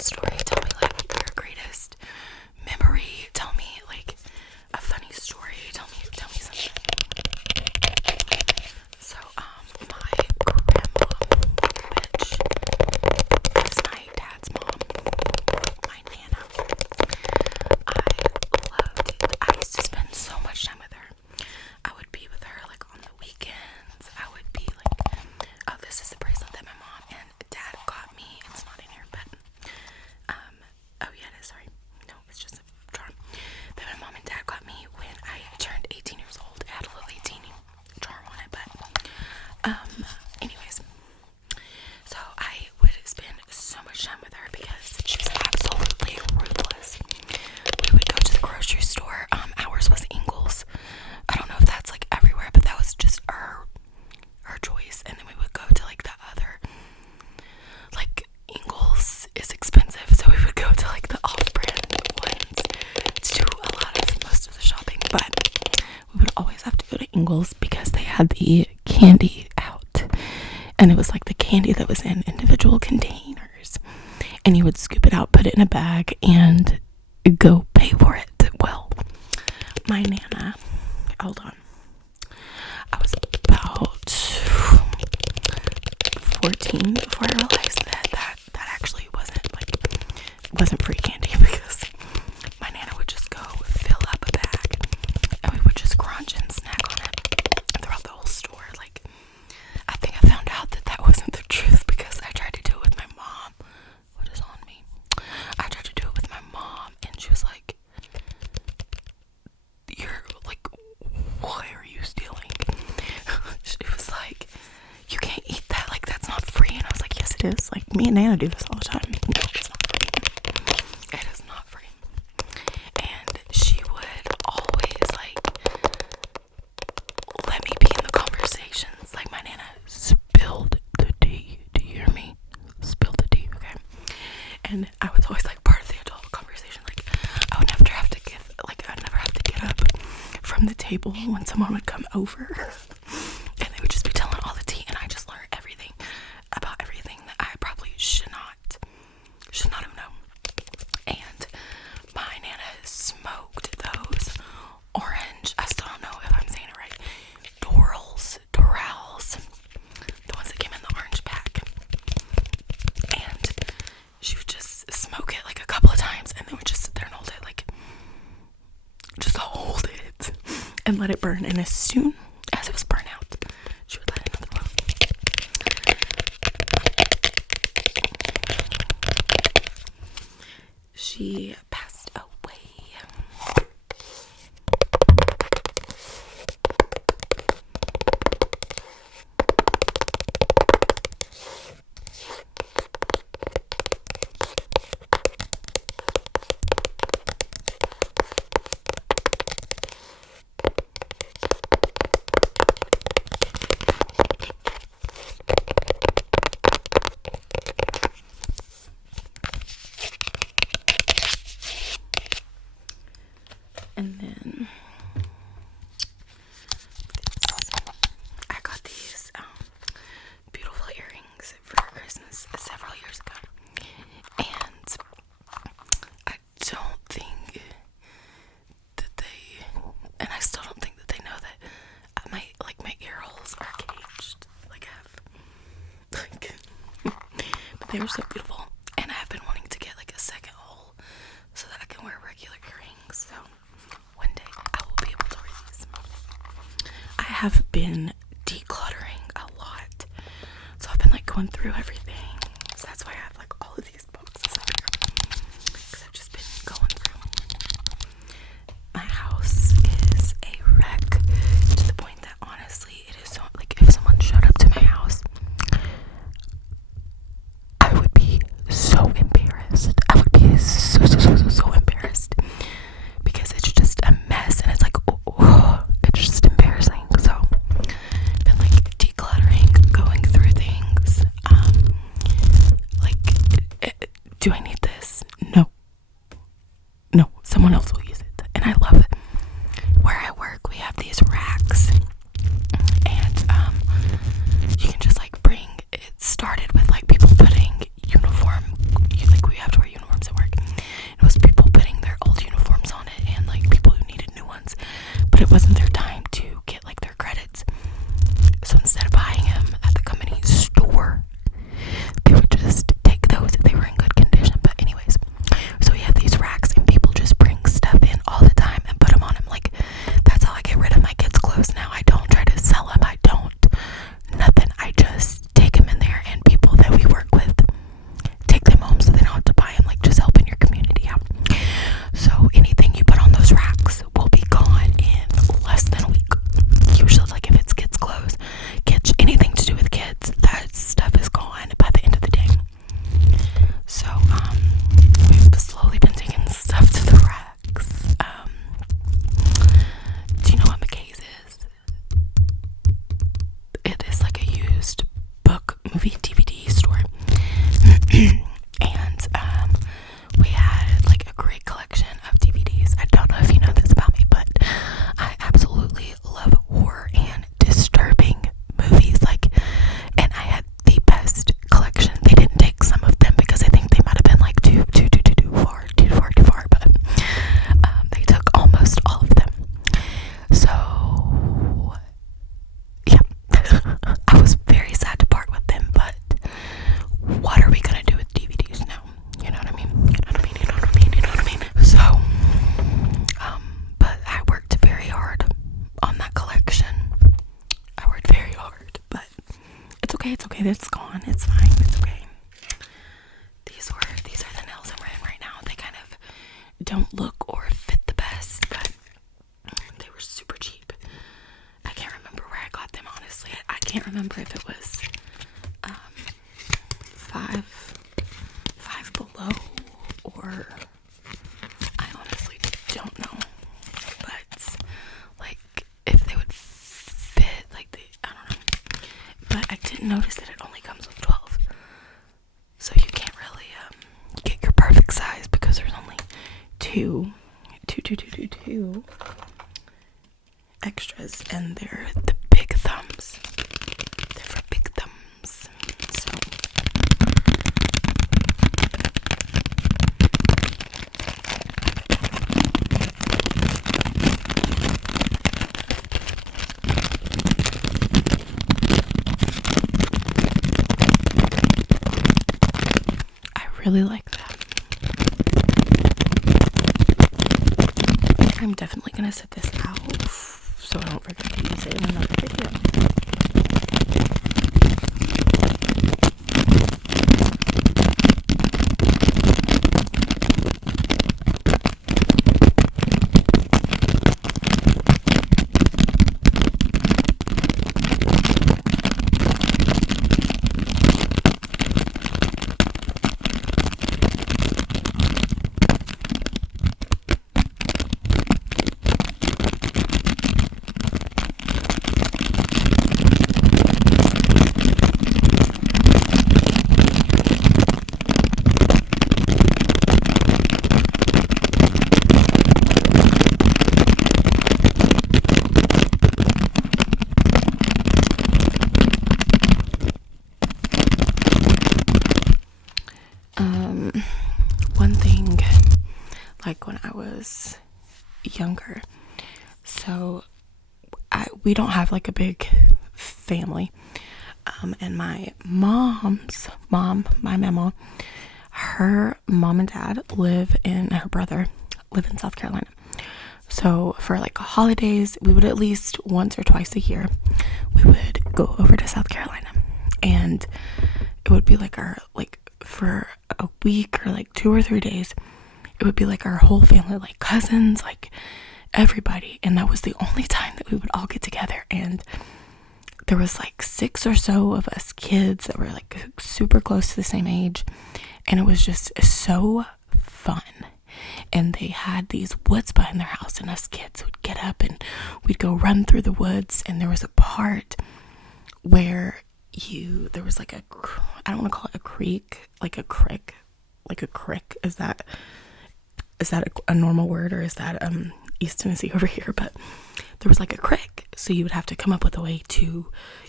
story. Tell me like your greatest memory. Tell me like a funny story. Tell me something. So, my grandma, which is my dad's mom, my nana, I loved it. I used to spend so much time with her. I would be with her like on the weekends. I would be like, oh, this is the bracelet that my mom and dad got me. It's not in here, but oh yeah, it is. Sorry, no, it's just a charm that my mom and dad got me when I turned 18 years old. It had a little 18 charm on it, but anyways, so I would spend so much time with her because she's absolutely ruthless. We would go to the grocery store. Ours was Ingles. I don't know if that's like everywhere, but that was just her choice. And then we would go to like the other, like Ingles is expensive, so we would go to like the off-brand ones to do a lot of most of the shopping. But we would always have to go to Ingles because they had the candy out, and it was like the candy that was in individual containers, and you would scoop it out, put it in a bag, and go pay for it. Well, my nana, hold on, I was about 14 before I realized that actually wasn't free candy, because my nana would just go fill up a bag and we would just crunch and snack on it throughout the whole store. Like, I think I found out that wasn't the truth because I tried to do it with my mom. What is on me? I tried to do it with my mom and she was like, you're like, why are you stealing? She was like, you can't eat that, like that's not free. And I was like, yes it is. Like, me and Nana do this all the time. No, it's not free. It is not free. And she would always like let me be in the conversations. Like, my Nana spilled the tea. Do you hear me? Spilled the tea, okay? And I was always like part of the adult conversation. Like, I would never have to get up from the table when someone would come over, and they would just be telling all the tea, and I just learned everything about everything that I probably should not have known. And my nana smoked those orange, I still don't know if I'm saying it right, Dorals, the ones that came in the orange pack, and she would just smoke it like a couple of times, and then would just sit there and hold it, like, just hold it and let it burn. And as soon as it was burnt out, she would let another one. She passed away. And then I got these beautiful earrings for Christmas several years ago, and I don't think that and I still don't think that they know that my ear holes are caged. Like, I have but they are so beautiful, and I have been wanting to get like a second hole so that I can wear regular earrings. So one day I will be able to wear these. I have been decluttering a lot, so I've been like going through everything. So that's why I have like all of these boxes up here, because I've just been going through. My house is a wreck to the point that honestly it is so, like, if someone showed up to my house, I would be so embarrassed. I would be so embarrassed, because it's just a mess, and it's like, oh, it's just embarrassing. So then, like, decluttering, going through things, like, do I need this? No, someone else will use it, and I love it. Where I work, we have these racks, and you can just like bring, it started with like people putting we have to wear okay. It's gone. It's fine. It's okay. These are the nails I'm wearing right now. They kind of don't look or fit the best, but they were super cheap. I can't remember where I got them, honestly. I can't remember if it was five below, or I honestly don't know. But like, if they would fit, like I don't know. But I didn't notice that it only comes with 12, so you can't really get your perfect size because there's only two extras, and they're the big thumbs. They're for big thumbs. So I really like that. I'm definitely gonna set this out so I don't forget to use it in another video. One thing, like when I was younger, so we don't have like a big family, and my mom's mom, my mama, her mom and dad her brother live in South Carolina. So for like holidays, we would at least once or twice a year, we would go over to South Carolina, and it would be like for a week or like 2 or 3 days, it would be like our whole family, like cousins, like everybody. And that was the only time that we would all get together. And there was like 6 or so of us kids that were like super close to the same age, and it was just so fun. And they had these woods behind their house, and us kids would get up and we'd go run through the woods. And there was a part where there was like I don't want to call it a creek, like a crick. Is that a normal word, or is that East Tennessee over here? But there was like a crick, so you would have to come up with a way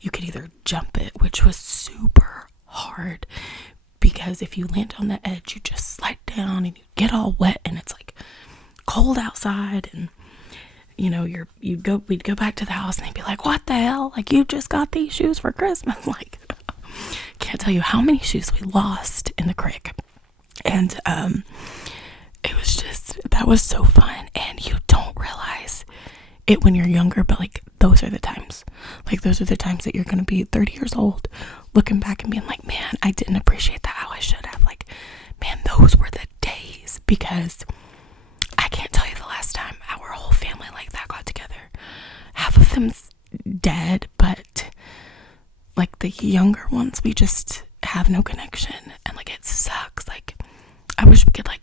you could either jump it, which was super hard, because if you land on the edge, you just slide down and you get all wet, and it's like cold outside, and you know, we'd go back to the house and they'd be like, what the hell? Like, you just got these shoes for Christmas. Like, can't tell you how many shoes we lost in the creek. And it was just, that was so fun. And you don't realize it when you're younger, but like, those are the times that you're going to be 30 years old looking back and being like, man, I didn't appreciate that how I should have. Like, man, those were the days, because I can't tell you the last time our whole family like that got together. Half of them's dead, but like the younger ones, we just have no connection, and like it sucks. Like, I wish we could like